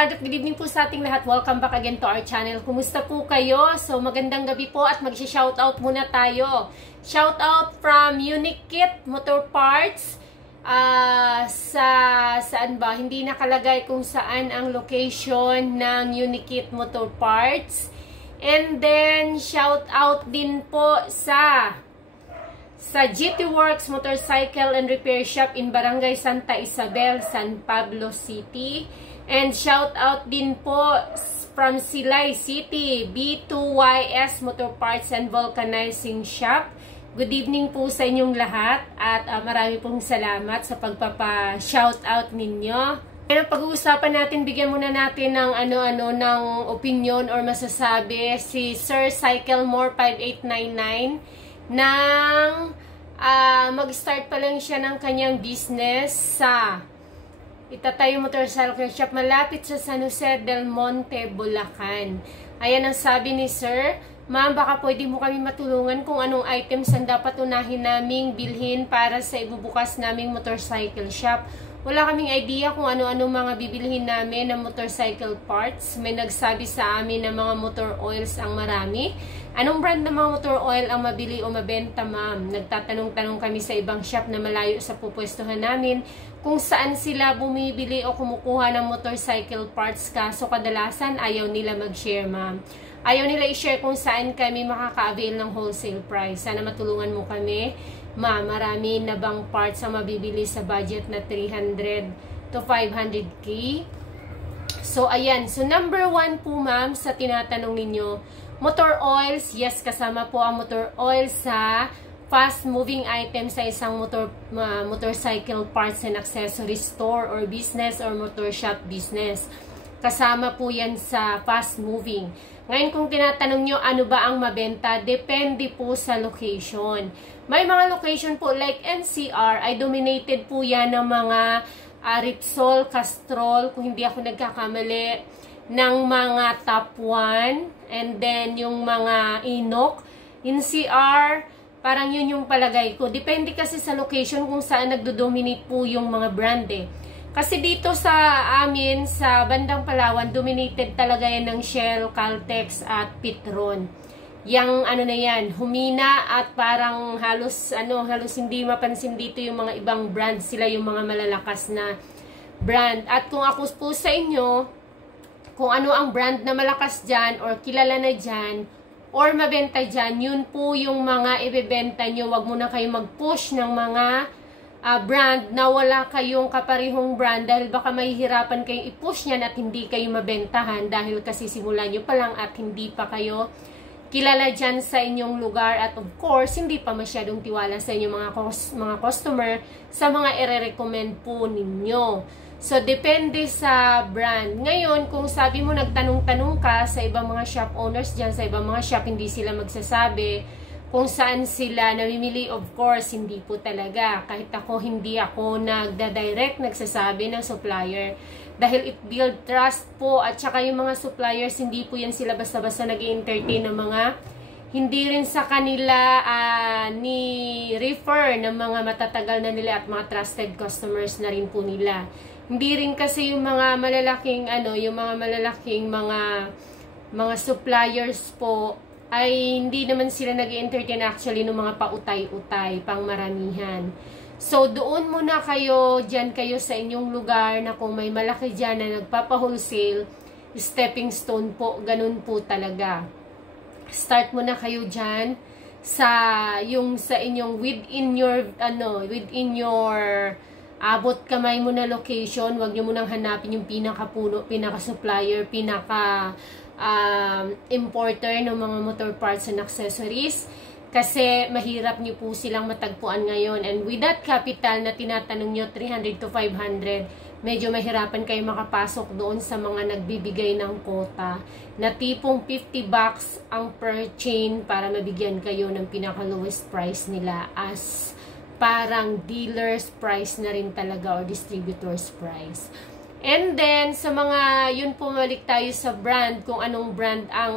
card at good evening po sa ating lahat. Welcome back again to our channel. Kumusta po kayo? So magandang gabi po at mag-shoutout muna tayo. Shoutout from Unique Kit Motor Parts. Saan ba? Hindi nakalagay kung saan ang location ng Unique Kit Motor Parts. And then shoutout din po sa GT Works Motorcycle and Repair Shop in Barangay Santa Isabel, San Pablo City. And shout out din po from Silay City, B2YS Motor Parts and Vulcanizing Shop. Good evening po sa inyong lahat at marami pong salamat sa pagpapa-shout out ninyo. Ngayon pag-uusapan natin, bigyan muna natin ng ng opinion or masasabi si Sir Cyclemore 5899 nang mag-start pa lang siya ng kanyang business sa Itatayo Motorcycle Shop malapit sa San Jose del Monte, Bulacan. Ayan ang sabi ni Sir, ma'am, baka pwede mo kami matulungan kung anong items ang dapat unahin naming bilhin para sa ibubukas naming motorcycle shop. Wala kaming idea kung ano-ano mga bibilhin namin ng motorcycle parts. May nagsabi sa amin na mga motor oils ang marami. Anong brand ng mga motor oil ang mabili o mabenta, ma'am? Nagtatanong-tanong kami sa ibang shop na malayo sa pupwestuhan namin kung saan sila bumibili o kumukuha ng motorcycle parts, kaso kadalasan ayaw nila mag-share, ma'am. Ayaw nila i-share kung saan kami makaka-avail ng wholesale price. Sana matulungan mo kami. Ma'am, marami na bang parts ang mabibili sa budget na 300 to 500k? So, ayan. So, number 1 po, ma'am, sa tinatanong ninyo, motor oils. Yes, kasama po ang motor oil sa fast-moving item sa isang motorcycle parts and accessories store or business or motor shop business. Kasama po yan sa fast-moving. Ngayon, kung tinatanong nyo ano ba ang mabenta, depende po sa location. May mga location po like NCR, ay dominated po yan ng mga Ripsol, Castrol, kung hindi ako nagkakamali, ng mga top 1, and then yung mga Inok, NCR, parang yun yung palagay ko. Depende kasi sa location kung saan nagdo-dominate po yung mga brand eh. Kasi dito sa amin, sa bandang Palawan, dominated talaga yan ng Shell, Caltex at Petron. Yang ano na yan, humina at parang halos hindi mapansin dito yung mga ibang brand. Sila yung mga malalakas na brand. At kung ako po sa inyo, kung ano ang brand na malakas dyan or kilala na dyan, or mabenta dyan, yun po yung mga ibebenta nyo. Wag muna kayo mag-push ng mga brand na wala kayong kaparihong brand dahil baka mahihirapan kayong i-push yan at hindi kayo mabentahan dahil kasi simulan nyo pa lang at hindi pa kayo kilala dyan sa inyong lugar at of course, hindi pa masyadong tiwala sa inyong mga customer sa mga ire-recommend po ninyo. So, depende sa brand. Ngayon, kung sabi mo nagtanong-tanong ka sa ibang mga shop owners dyan, sa ibang mga shop, hindi sila magsasabi kung saan sila namimili. Of course, hindi po talaga. Kahit ako, hindi ako nagda-direct nagsasabi ng supplier. Dahil it build trust po. At saka yung mga suppliers, hindi po yan sila basta-basta nag-entertain ng mga hindi rin sa kanila ni-refer ng mga matatagal na nila at mga trusted customers na rin po nila. Hindi rin kasi yung mga malalaking mga suppliers po ay hindi naman sila nag-entertain actually ng mga pautay-utay, pang maramihan. So doon muna kayo, dyan kayo sa inyong lugar na kung may malaki dyan na nagpapa-wholesale, stepping stone po, ganun po talaga. Start muna kayo dyan sa inyong within your abot kamay mo na location. Huwag nyo munang hanapin yung pinaka-puno, pinaka-supplier, pinaka-importer ng mga motor parts and accessories. Kasi mahirap nyo po silang matagpuan ngayon. And with that capital na tinatanong nyo, 300 to 500, medyo mahirapan kayo makapasok doon sa mga nagbibigay ng quota. Na tipong 50 bucks ang per chain para mabigyan kayo ng pinaka-lowest price nila as parang dealer's price na rin talaga or distributor's price. And then, sa mga, yun po malik tayo sa brand, kung anong brand ang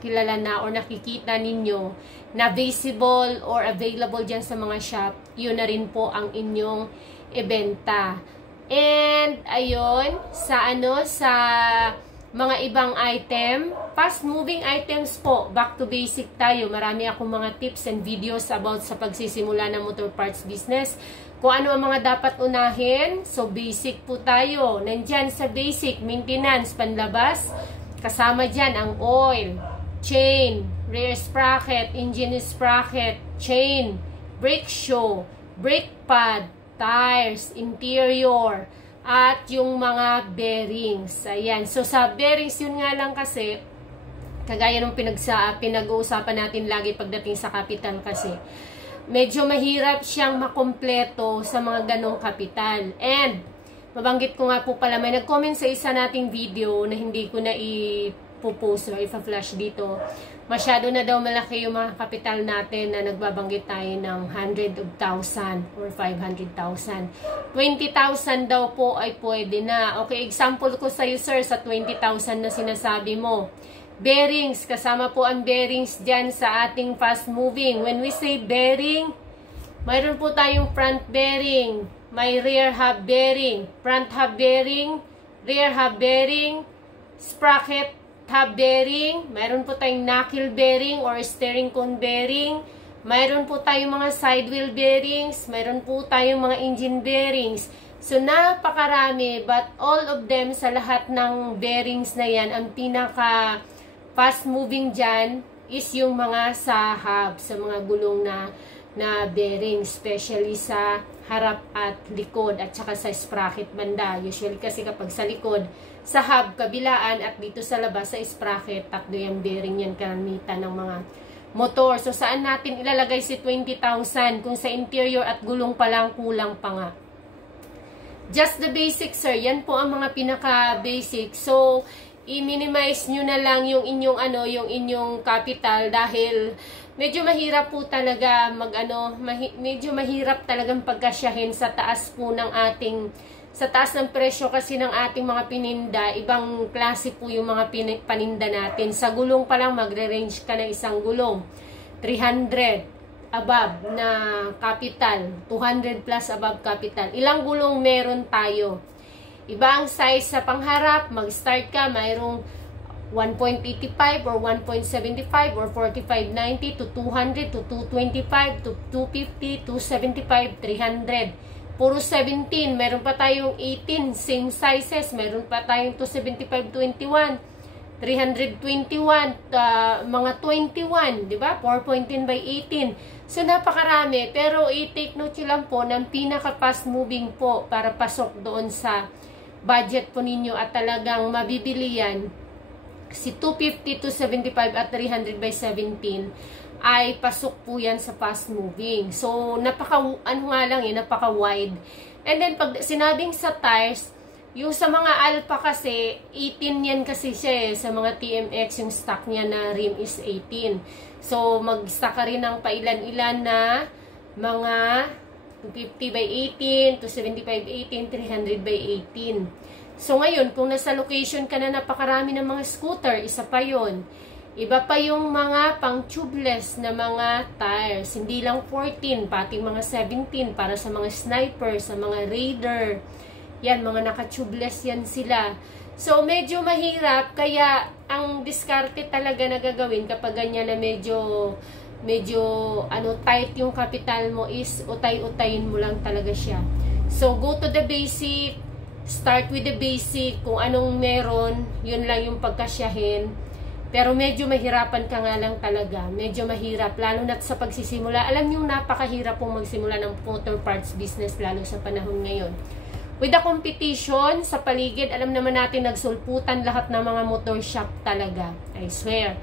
kilala na or nakikita ninyo na visible or available dyan sa mga shop, yun na rin po ang inyong ibenta. And ayun, sa mga ibang item, fast moving items po, back to basic tayo. Marami akong mga tips and videos about sa pagsisimula ng motor parts business. Kung ano ang mga dapat unahin, so basic po tayo. Nandyan sa basic, maintenance, panlabas, kasama dyan ang oil, chain, rear sprocket, engine sprocket, chain, brake shoe, brake pad, tires, interior, at yung mga bearings. Ayan. So, sa bearings, yun nga lang kasi, kagaya nung pinag-uusapan natin lagi pagdating sa kapital kasi, medyo mahirap siyang makompleto sa mga ganong kapital. And, mabanggit ko nga po pala, may nag-comment sa isa nating video na hindi ko na ipopost o ipa-flash dito. Masyado na daw malaki yung mga kapital natin na nagbabanggit tayo ng 100,000 or 500,000. 20,000 daw po ay pwede na. Okay, example ko sa iyo sir, sa 20,000 na sinasabi mo. Bearings, kasama po ang bearings dyan sa ating fast moving. When we say bearing, mayroon po tayong front bearing, may rear hub bearing, front hub bearing, rear hub bearing, sprocket hub bearing, mayroon po tayong knuckle bearing or steering cone bearing, mayroon po tayong mga side wheel bearings, mayroon po tayong mga engine bearings. So, napakarami, but all of them, sa lahat ng bearings na yan, ang pinaka fast moving dyan is yung mga sa hub, sa mga gulong na bearing, especially sa harap at likod at saka sa sprocket banda. Usually kasi kapag sa likod, sa hub kabilaan at dito sa labas sa sprocket, tatlo yung bearing yan karamitan ng mga motor. So saan natin ilalagay si 20,000 kung sa interior at gulong pa lang, kulang pa nga. Just the basics sir, yan po ang mga pinaka basic. So i-minimize nyo na lang yung inyong capital dahil medyo mahirap po talaga medyo mahirap talagang pagkasyahin sa taas po ng sa taas ng presyo kasi ng ating mga pininda. Ibang klase po yung mga paninda natin. Sa gulong pa lang magre-range ka ng isang gulong 300 above na capital, 200 plus above capital. Ilang gulong meron tayo? Iba ang size sa pangharap, mag-start ka, mayroong 1.85 or 1.75 or 4590 to 200 to 225 to 250 to 75, 300. Puro 17, meron pa tayong 18, same sizes, meron pa tayong 275, 21, 321, mga 21, di ba? 4.10 by 18. So, napakarami. Pero, i-take note nyo lang po ng pinaka-fast moving po para pasok doon sa budget po ninyo at talagang mabibili yan. Si 250 to 75 at 300 by 17 ay pasok po yan sa fast moving. So, napaka-wide. And then, pag sinabing sa tires, yung sa mga Alpha kasi, 18 yan kasi siya eh. Sa mga TMX, yung stock niya na rim is 18. So, mag-stock ka rin ng pailan-ilan na mga 250 by 18, 275 18, 300 by 18. So, ngayon, kung nasa location ka na napakarami ng mga scooter, isa pa yon. Iba pa yung mga pang-tubeless na mga tires. Hindi lang 14, pati mga 17 para sa mga sniper, sa mga raider. Yan, mga naka-tubeless yan sila. So, medyo mahirap. Kaya, ang diskarte talaga na gagawin kapag ganyan na medyo tight yung capital mo is utay-utayin mo lang talaga siya. So, go to the basic. Start with the basic. Kung anong meron, yun lang yung pagkasyahin. Pero medyo mahirapan ka nga lang talaga. Medyo mahirap. Lalo na sa pagsisimula. Alam nyo, napakahirap pong magsimula ng motor parts business lalo sa panahon ngayon. With the competition sa paligid, alam naman natin nagsulputan lahat ng mga motor shop talaga. I swear.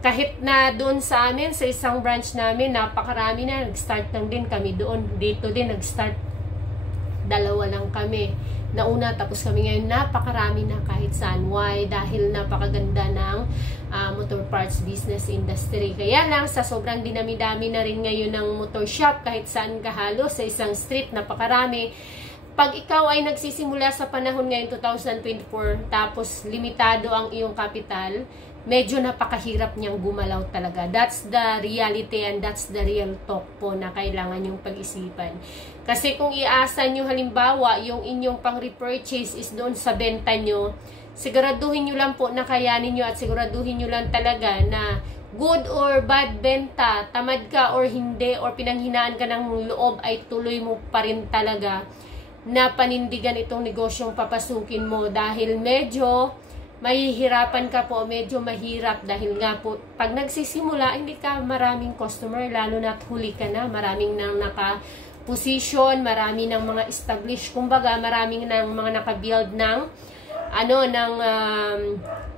Kahit na doon sa amin, sa isang branch namin, napakarami na. Nag-start lang din kami doon. Dito din nag-start. Dalawa lang kami. Nauna, tapos kami ngayon, napakarami na kahit saan. Why? Dahil napakaganda ng motor parts business industry. Kaya lang, sa sobrang dinami-dami na rin ngayon ng motor shop, kahit saan ka halos, sa isang street, napakarami. pag ikaw ay nagsisimula sa panahon ngayon 2024, tapos limitado ang iyong capital, medyo napakahirap niyang gumalaw talaga. That's the reality and that's the real talk po na kailangan yung pag-isipan. Kasi kung iasa nyo halimbawa, yung inyong pang-repurchase is doon sa benta nyo, siguraduhin nyo lang po na kayanin nyo at siguraduhin nyo lang talaga na good or bad benta, tamad ka or hindi, or pinanghinaan ka ng loob, ay tuloy mo pa rin talaga na panindigan itong negosyong papasukin mo, dahil medyo mahihirapan ka po, medyo mahirap, dahil nga po pag nagsisimula hindi ka maraming customer, lalo na huli ka na, maraming nang naka-position, marami ng mga established, kumbaga maraming ng mga naka-build ng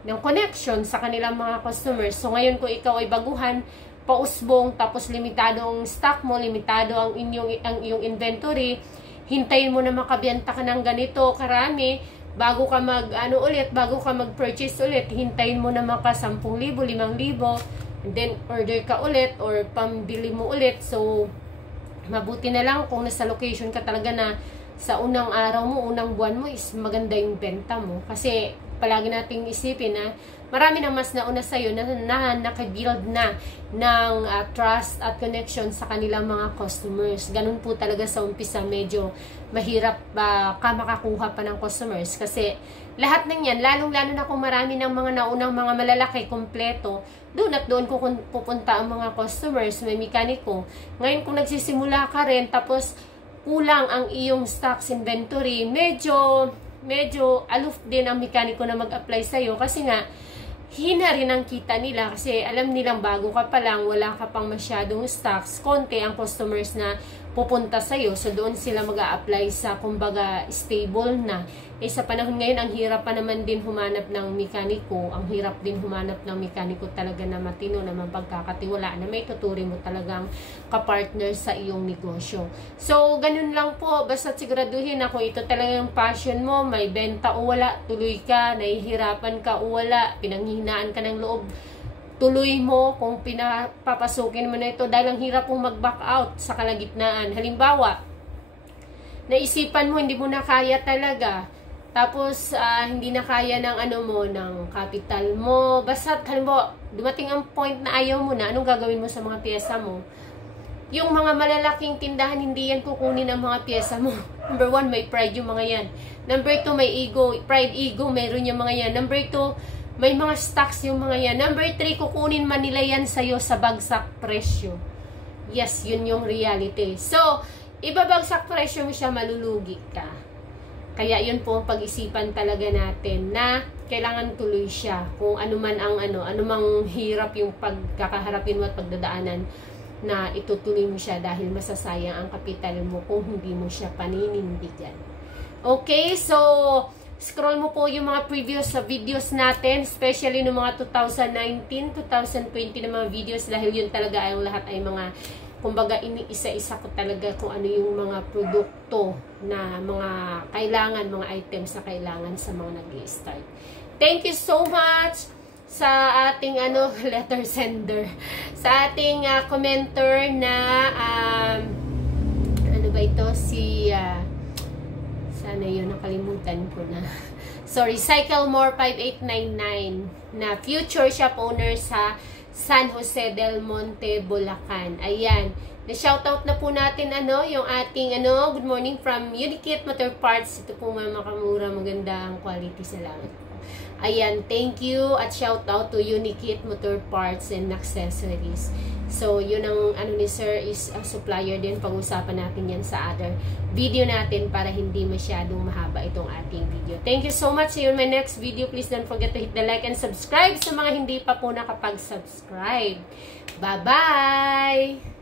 ng connection sa kanilang mga customers. So ngayon kung ikaw ay baguhan, pausbong, tapos limitado ang stock mo, limitado ang iyong inventory, hintayin mo na makabenta ka ng ganito karami bago ka bago ka mag-purchase ulit, hintayin mo na maka 10,000, 5,000, and then order ka ulit or pambili mo ulit. So mabuti na lang kung nasa location ka talaga na sa unang araw mo, unang buwan mo is maganda yung benta mo, kasi palagi nating isipin na marami na mas nauna sa'yo na nakabuild na ng trust at connection sa kanilang mga customers. Ganun po talaga sa umpisa, medyo mahirap ka makakuha pa ng customers, kasi lahat ng yan, lalong-lalo na kung marami ng mga naunang mga malalaki, kompleto, doon at doon kung pupunta ang mga customers, may mekaniko. Ngayon kung nagsisimula ka rin, tapos kulang ang iyong stocks inventory, medyo aloof din ang mekaniko na mag-apply sa'yo, kasi nga hina rin ang kita nila, kasi alam nilang bago ka pa lang, wala ka pang masyadong stocks, konti ang customers na pupunta sa'yo, so doon sila mag-a-apply sa kumbaga stable na. Sa panahon ngayon, ang hirap pa naman din humanap ng mekaniko, ang hirap din humanap ng mekaniko talaga na matino, na mapagkakatiwala, na may tuturi mo talagang kapartner sa iyong negosyo. So, ganun lang po, basta siguraduhin na kung ito talaga yung passion mo, may benta o wala, tuloy ka, nahihirapan ka o wala, pinanghihinaan ka ng loob, tuloy mo kung pinapapasukin mo na ito, dahil ang hirap mong mag-back out sa kalagitnaan. Halimbawa, naisipan mo, hindi mo na kaya talaga, tapos hindi na kaya ng ng capital mo, basta halimbawa, dumating ang point na ayaw mo na, anong gagawin mo sa mga pyesa mo? Yung mga malalaking tindahan, hindi yan kukunin ang mga pyesa mo. Number 1, may pride yung mga yan. Number 2, may ego, pride, ego, mayroon yung mga yan. Number 2, may mga stocks yung mga yan. Number 3, kukunin man nila yan sa'yo sa bagsak presyo. Yes, yun yung reality. So, ibabagsak presyo mo siya, malulugi ka. Kaya yun po ang pag-isipan talaga natin, na kailangan tuloy siya. Kung ano man ang anumang hirap yung pagkakaharapin mo at pagdadaanan, na itutuloy mo siya, dahil masasayang ang kapital mo kung hindi mo siya paninindigan. Okay, so scroll mo po yung mga previous videos natin, especially ng mga 2019, 2020 na mga videos, dahil yun talaga ay lahat ay mga, kumbaga, iniisa-isa ko talaga kung ano yung mga produkto na mga kailangan, mga items na kailangan sa mga nag-i-start. Thank you so much sa ating letter sender, sa ating commenter na ano ba ito, si sana yun, nakalimutan ko na. Sorry, Cycle More 5899 na future shop owner sa San Jose del Monte, Bulacan. Ayan. Na-shoutout na po natin yung ating good morning from Unikit Motor Parts. Ito po makamura, maganda ang quality. Salamat po. Ayan, thank you at shoutout to Unikit Motor Parts and Accessories. So, yun ang ni sir is supplier din. Pag-usapan natin yan sa other video natin para hindi masyadong mahaba itong ating video. Thank you so much. See you in my next video. Please don't forget to hit the like and subscribe sa mga hindi pa po nakapag-subscribe. Bye-bye!